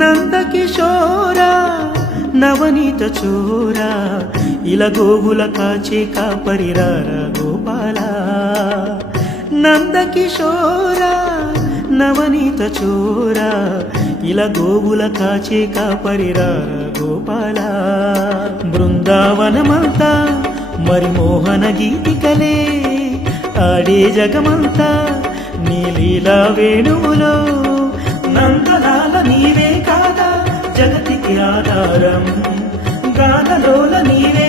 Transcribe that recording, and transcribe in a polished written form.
నందకిశోరా నవనీత చోరా ఇలా గోవుల కాచే కాపరిరారా గోపాల నందకిశోరా నవనీత చోరా ఇలా గోవుల కాచే కాపరిరారా గోపాల బృందావనమంతా మరి మోహన గీతికలే ఆడే జగమంతా నీ లీలా వేణువులో నందలాల నీవే కాదా జగతికి ఆధారం గానలోల నీవే